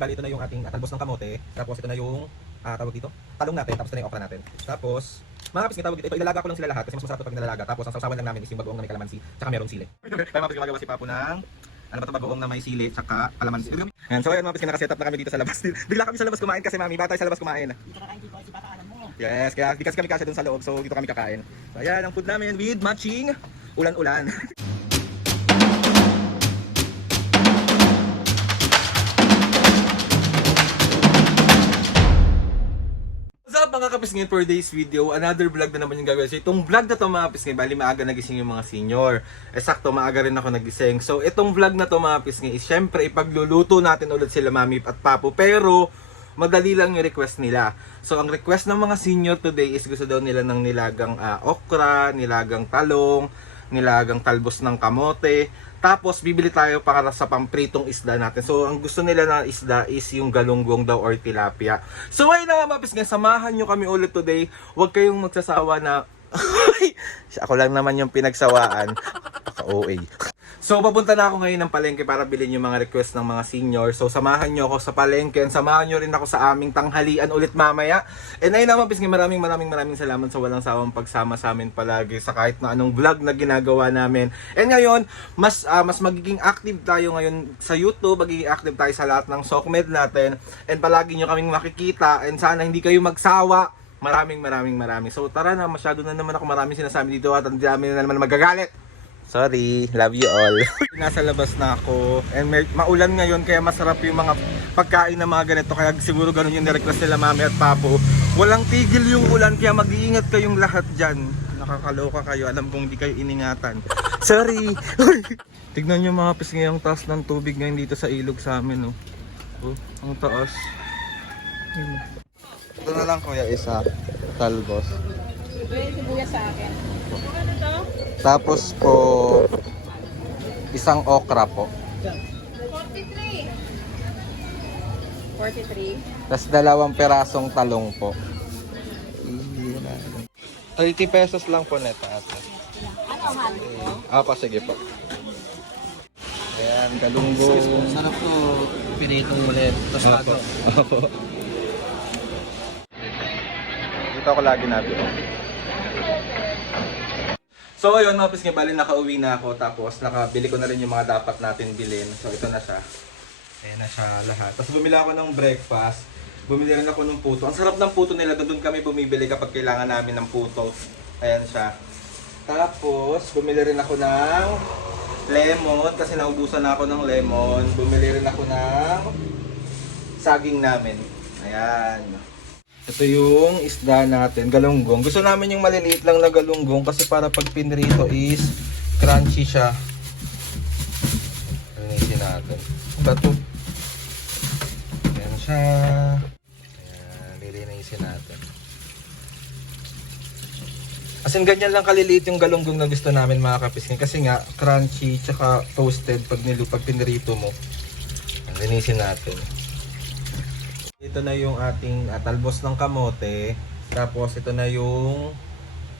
Bali, ito na yung ating talbos ng kamote. Tapos ito na yung tawag dito, talong natin. Tapos ito na yung okra natin. Tapos mga kapis, tawag dito, ito ilalaga ko lang sila lahat kasi mas masarap ito pag nilalaga. Tapos ang sausawan lang namin is yung bagoong na may kalamansi tsaka merong sili. Kaya mga kapis, gumagawa si Papo ng ano ba ito, bagoong na may sili tsaka kalamansi. Yan, so ayun mga kapis, nakaset up na kami dito sa labas. Bigla kami sa labas kumain kasi mami, bata sa labas kumain. Dito kakain dito si Papa, alam mo. Yes, kaya di kasi kami kasya dun sa loob, so dito kami kakain. So ayan, ang food namin with matching ulan-ulan. What's up mga kapisngin, for today's video, another vlog na naman yung gagawin. So itong vlog na to mga kapisngin, bali maaga nagising yung mga senior. Sakto, maaga rin ako nagising. So itong vlog na to mga kapisngin is syempre ipagluluto natin ulit sila mami at papo. Pero madali lang yung request nila. So ang request ng mga senior today is gusto daw nila ng nilagang okra, nilagang talong, nilagang talbos ng kamote. Tapos bibili tayo para sa pampritong isda natin. So ang gusto nila na isda is yung galunggong daw or tilapia. So ayun na nga mga kapisngin, samahan nyo kami ulit today. Huwag kayong magsasawa na ako lang naman yung pinagsawaan. Paka-OA. So papunta na ako ngayon ng palengke para bilhin yung mga request ng mga senior. So samahan nyo ako sa palengke and samahan nyo rin ako sa aming tanghalian ulit mamaya. And ayun naman pisngin, maraming salamat sa walang sawang pagsama sa amin palagi sa kahit na anong vlog na ginagawa namin. And ngayon, mas magiging active tayo ngayon sa YouTube, magiging active tayo sa lahat ng SOCMED natin. And palagi nyo kaming makikita and sana hindi kayo magsawa. Maraming. So tara na, masyado na naman ako maraming sinasabi dito at ang dami na naman magagalit. Sorry, love you all. Nasa labas na ako and maulan ngayon kaya masarap yung mga pagkain na mga ganito. Kaya siguro ganun yung nirequest nila mami at papo. Walang tigil yung ulan kaya mag-iingat kayong lahat dyan. Nakakaloka kayo, alam kong di kayo iningatan. Sorry. Tignan nyo mga pisngin, ang taas ng tubig ngayon dito sa ilog sa amin. Oh, ang taas. Ito na lang kuya, isa talbos. Pwede sibuyas sa akin. Ano to? Tapos po, isang okra po. 43. 43. Tapos 2 perasong talong po. 30 pesos lang po neta ate. Ano ang halo ko? Pa, sige po. Ayan, galunggong. Sarap to, pinitong ulit. Tostado. Opo. Dito ako lagi nabili. So ayun mga pisngin, bali nakauwi na ako tapos nakabili ko na rin yung mga dapat natin bilhin. So ito na siya. Ayan na siya lahat. Tapos bumili ako ng breakfast. Bumili rin ako ng puto. Ang sarap ng puto nila. Doon kami bumibili kapag kailangan namin ng puto. Ayan siya. Tapos bumili rin ako ng lemon kasi naubusan na ako ng lemon. Bumili rin ako ng saging namin. Ayan. Ito yung isda natin, galunggong. Gusto namin yung maliliit lang na galunggong kasi para pag pinrito is crunchy siya. Linisin natin. Bato. Ayan siya. Ayan, lilinisin natin. As in, ganyan lang kaliliit yung galunggong na gusto namin mga kapisngin. Kasi nga, crunchy tsaka toasted pag pinrito mo. Ayan, linisin natin. Ito na yung ating talbos ng kamote. Tapos ito na yung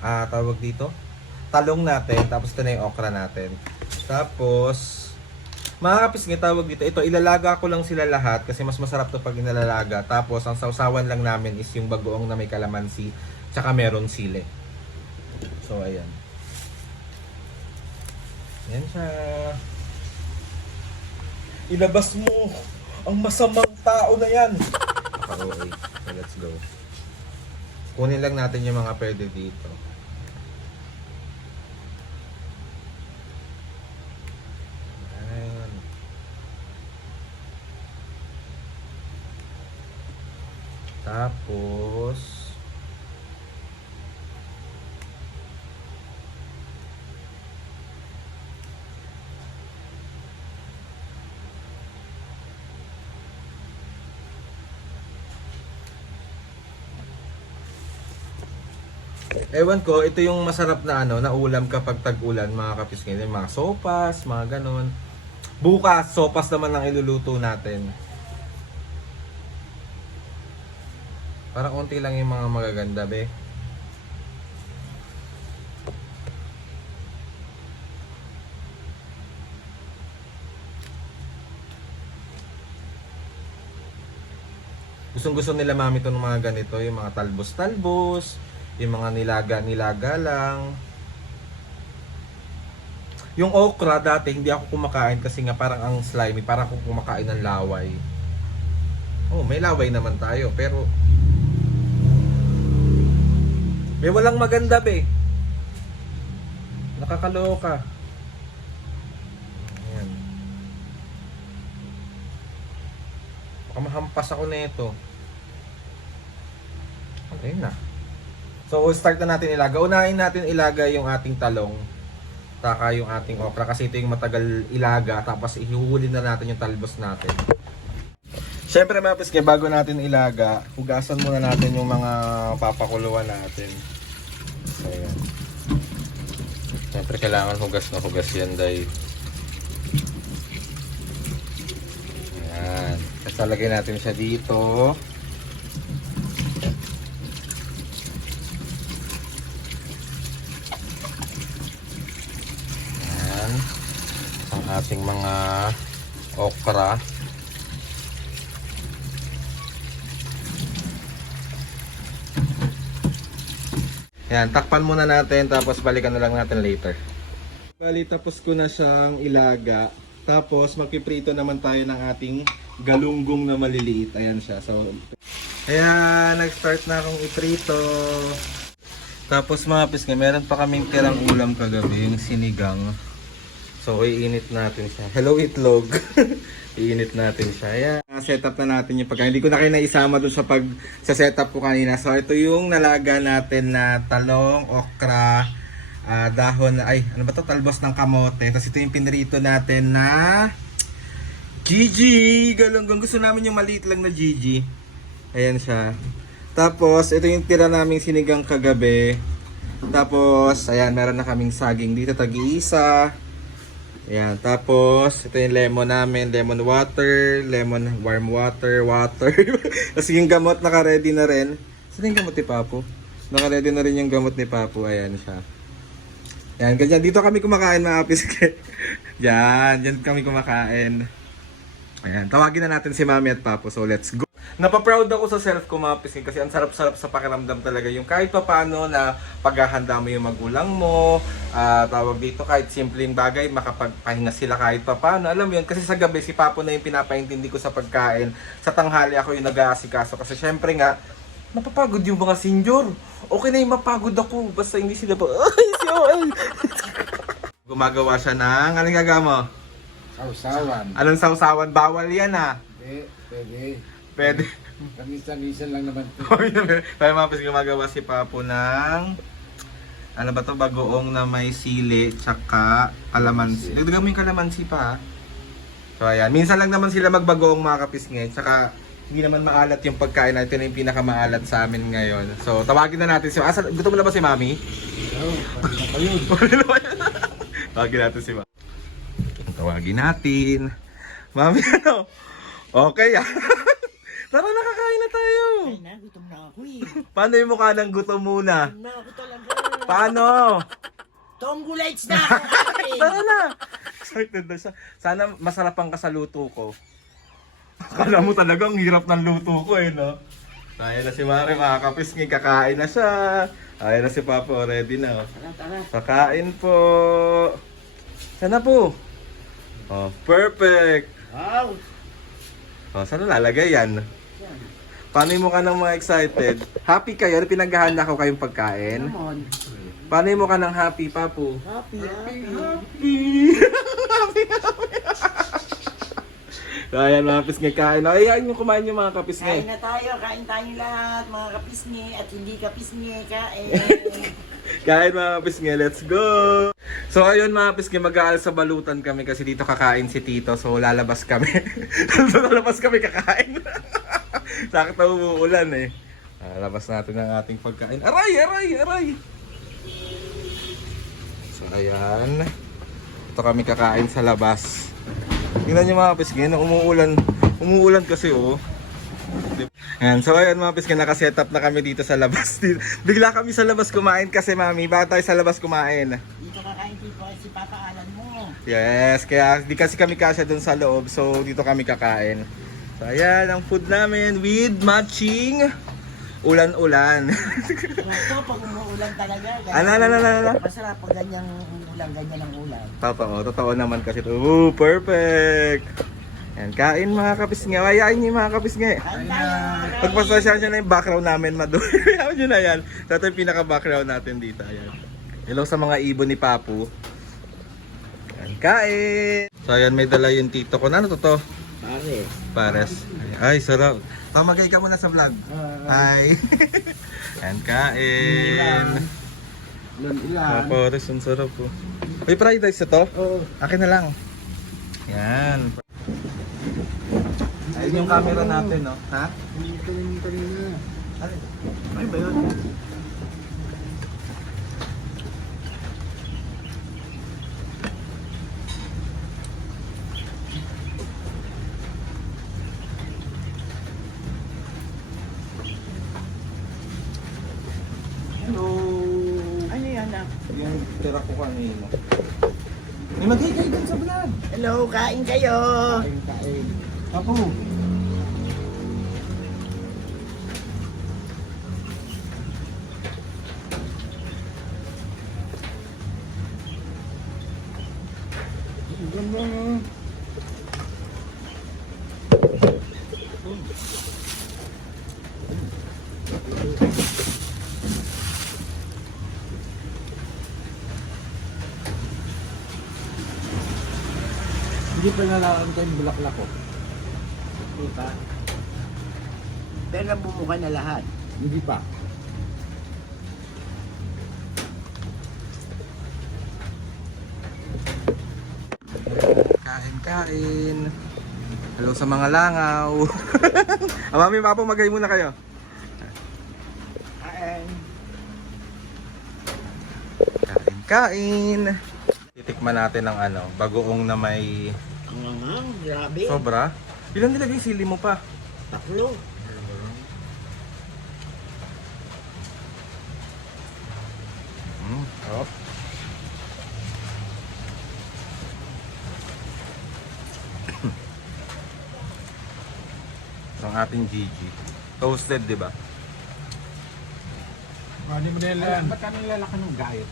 tawag dito, talong natin. Tapos ito na yung okra natin. Tapos mga kapisngin, tawag dito, ito ilalaga ko lang sila lahat kasi mas masarap to pag inalalaga. Tapos ang sausawan lang namin is yung bagoong na may kalamansi tsaka meron sili. So ayan. Yan siya. Ilabas mo ang masamang tao na yan. Okay, so let's go. Kunin lang natin yung mga pwede dito. Ayan. Tapos ewan ko, ito yung masarap na na ulam kapag tag-ulan mga kapisngin, mga sopas, mga ganon. Bukas, sopas naman ang iluluto natin. Parang konti lang yung mga magaganda, be. Gustong-gusto nila mami itong mga ganito, yung mga talbos-talbos, yung mga nilaga-nilaga lang. Yung okra dati hindi ako kumakain kasi nga parang ang slimy, parang akong kumakain ng laway. Oh, may laway naman tayo pero may walang maganda be. Nakakaloka. Ayan. Baka mahampas ako nito. Okay na. So, start na natin ilaga. Unahin natin ilaga yung ating talong. Taka yung ating okra kasi ito yung matagal ilaga. Tapos ihuhuli na natin yung talbos natin. Siyempre mga piske, bago natin ilaga, hugasan muna natin yung mga papakuluan natin. So, ayan. Siyempre kailangan hugas na hugas yan dahil. Ayan. Tapos lalagay natin siya dito. Ayan. Ang ating mga okra. Ayan, takpan muna natin tapos balikan na lang natin later. Bali, tapos ko na siyang ilaga. Tapos magpiprito naman tayo ng ating galunggong na maliliit. Ayan siya. So, ayan, nag-start na akong iprito. Tapos mga piske, meron pa kaming tirang ulam kagabi, yung sinigang. So, iinit natin siya. Hello, itlog. Iinit natin siya. Ayan. Setup na natin yung pagkain. Hindi ko na kayo naisama dun sa setup ko kanina. So, ito yung nalaga natin na talong, okra, dahon, ay, ano ba to? Talbos ng kamote. Tapos ito yung pinrito natin na Gigi. Galunggong. Gusto namin yung maliit lang na Gigi. Ayan siya. Tapos, ito yung tira naming sinigang kagabi. Tapos, ayan, meron na kaming saging dito. Tag-iisa. Ayan, tapos ito yung lemon namin, lemon water, lemon warm water. Tapos yung gamot naka-ready na rin. Saan yung gamot ni Papo? Naka-ready na rin yung gamot ni Papo, ayan siya. Ayan, ganyan, dito kami kumakain mga piske. Diyan kami kumakain. Ayan, tawagin na natin si Mami at Papo, so let's go. Napaproud ako sa self ko mga piske kasi ang sarap-sarap sa pakiramdam talaga yung kahit papaano na paghahanda mo yung magulang mo, tawag dito kahit simpleng bagay, makapagpahinga sila kahit papaano. Alam mo yun, kasi sa gabi si Papo na yung pinapaintindi ko sa pagkain, sa tanghali ako yung nag-aasikaso kasi syempre nga, napapagod yung mga senior. Okay na yung mapagod ako, basta hindi sila ba, Gumagawa siya ng, anong gagawa mo? Sausawan. Anong sausawan? Bawal yan Pwede. Pwede. Kamisan-misan lang naman ito. Tayo mga gumagawa si Papo ng ano ba to, bagoong na may sili tsaka kalamansi. Dagdagan mo yung kalamansi pa. So ayan, minsan lang naman sila magbagoong mga kapisngit. Tsaka hindi naman maalat yung pagkain na ito na yung pinakamaalat sa amin ngayon. So tawagin na natin si gusto mo na ba si Mami? Oo, pwede na kayo. Tawagin natin si Mami. Tawagin natin. Mami, ano? Okay Tara, nakakain na tayo. Ay na, gutom na ako eh. Paano yung mukha ng gutom muna? Gutom na ako talaga. Paano? Tombolites na ako akin. Tara na! Excited na siya. Sana masarapan ka sa luto ko. Akala mo talagang hirap ng luto ko no? Kaya na si Mari, mga kapisngi, kakain na siya. Kaya na si Papa, ready na. Tara. Kakain po. Sana po. Oh, perfect. Wow. Oh, saan lalagay yan? Paano yung mukha ng mga excited? Happy kayo? Pinaghahanda ko kayong pagkain? Naman. Paano yung mukha ng happy, Papu? Happy. Kaya mga kapisngi, kain na. Ayan yung kumain yung mga kapisngi. Kain na tayo, kain tayo lahat, mga kapisngi at hindi kapisngi, kain. Kain mga kapisngi, let's go! So ayun mga kapisngi, mag-aaral sa balutan kami kasi dito kakain si Tito. So lalabas kami. Lalabas kami kakain. Sakit na umuulan eh. Lalabas natin ang ating pagkain. Aray! So ayan. Ito kami kakain sa labas. Tingnan nyo mga kapisngi, umuulan kasi oh. Ayan, so ayun mga kapisngi, nakasetup na kami dito sa labas. Bigla kami sa labas kumain kasi Mami, bakit tayo sa labas kumain? Dito kakain dito si Papa Alan mo. Yes, kaya di kasi kami kasya dun sa loob, so dito kami kakain. So ayan ang food namin with matching ulan-ulan. Ito, pag umuulan talaga. Ano? Masarap pag ganyang ulan, ganyan ang ulan. Totoo naman kasi ito. Perfect! Yan, kain mga kapisngi. Ayayin niyo mga kapisngi. Kain tayo. Pagpasasyahan nyo na yung background namin, Madu. Ayaw nyo na yan. So ito yung pinaka-background natin dito. Ayan. Hello sa mga ibon ni Papu. Yan, kain! So ayan, may dala yung tito ko. Ano to? Pares. Pares. Ay, sarap. Tamagay ka muna sa vlog. Hi. Yan, kain. Ilan. Pares, ang sarap po. May fried rice na to? Oo. Akin na lang. Yan. Ayun yung camera natin, no? Ha? Hindi ka rin kanina. Ay ba yun? Hello! Ano yan ah? Yung tira ko kanino. May mag-higay dun sa vlog! Hello, kain kayo. Kain. Ako! Ang ganda no. Hindi pa nalakanta yung bulaklak ko. Di ba? Pero nabumuka na lahat. Hindi pa. Kain. Hello sa mga langaw. Mami, Papa, magay muna kayo. Kain. Kain. Titikman natin ng bagoong na may Grabe. sobra. Ilan nilagay sili mo pa? Taklo. Oh. Ang ating Gigi. Toasted, di ba? Ano mo nila? Ba't ka nilalaka ng gayet?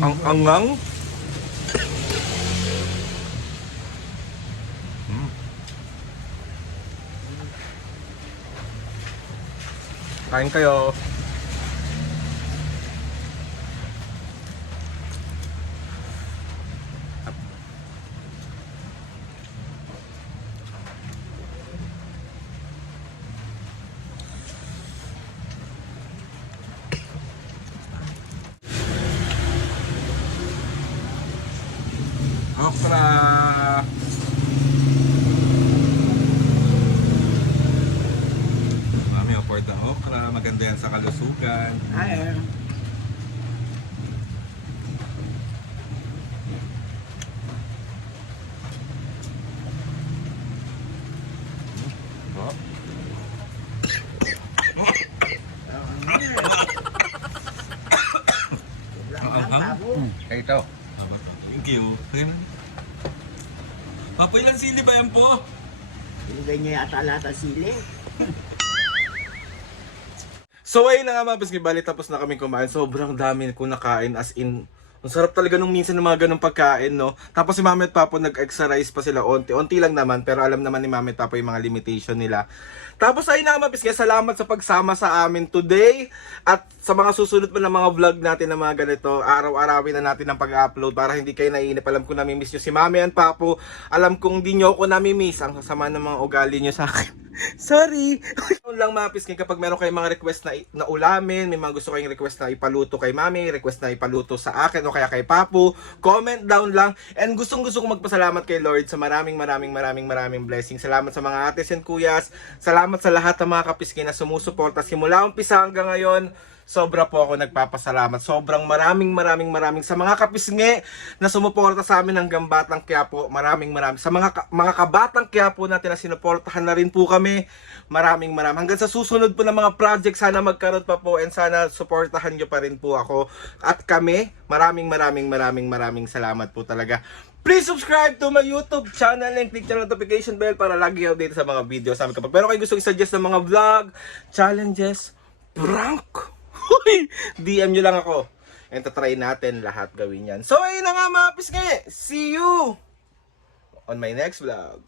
Ang angang. Kain kayo. Okra. Mami, afford na okra. Maganda yan sa kalusugan. Kain. Oh. Ito. Thank you. Papa, ilang sili ba yan po? Ilagay niya yata lahat ang sili. So ayun na nga mga biscuit, bali tapos na kami kumain. Sobrang dami ko nakain, as in, ang sarap talaga nung minsan ng mga ganong pagkain, no? Tapos si Mami at Papo nag-extra rice pa sila, onti lang naman, pero alam naman ni Mami at Papo yung mga limitation nila. Tapos ayun na nga mga biscuit, salamat sa pagsama sa amin today, at sa mga susunod pa ng mga vlog natin na mga ganito, araw-arawin na natin ang pag-upload para hindi kayo naiinip. Alam ko nami-miss nyo si Mami at Papo, alam kong di nyo ako nami-miss, ang sasama ng mga ugali nyo sa akin. Sorry! Yun lang mga piskin, kapag meron kayong mga request na ulamin, may mga gusto kayong request na ipaluto kay Mami, request na ipaluto sa akin o kaya kay Papu, comment down lang. And gusto kong magpasalamat kay Lord sa maraming blessings. Salamat sa mga ates and kuyas. Salamat sa lahat ng mga kapiskin na sumusuporta simula umpisa hanggang ngayon. Sobra po ako nagpapasalamat. Sobrang maraming sa mga kapisngi na sumuporta sa amin hanggang Batang Quiapo. Maraming. Sa mga kabatang Quiapo natin na sinuportahan na rin po kami. Maraming. Hanggang sa susunod po ng mga project, sana magkaroon pa po and sana suportahan nyo pa rin po ako. At kami, maraming salamat po talaga. Please subscribe to my YouTube channel and click the notification bell para lagi update sa mga video sa amin. Kapag meron kayo gusto i-suggest ng mga vlog, challenges, prank, DM nyo lang ako. And tatry natin lahat gawin yan. So ayun na nga mga pisngi. See you on my next vlog.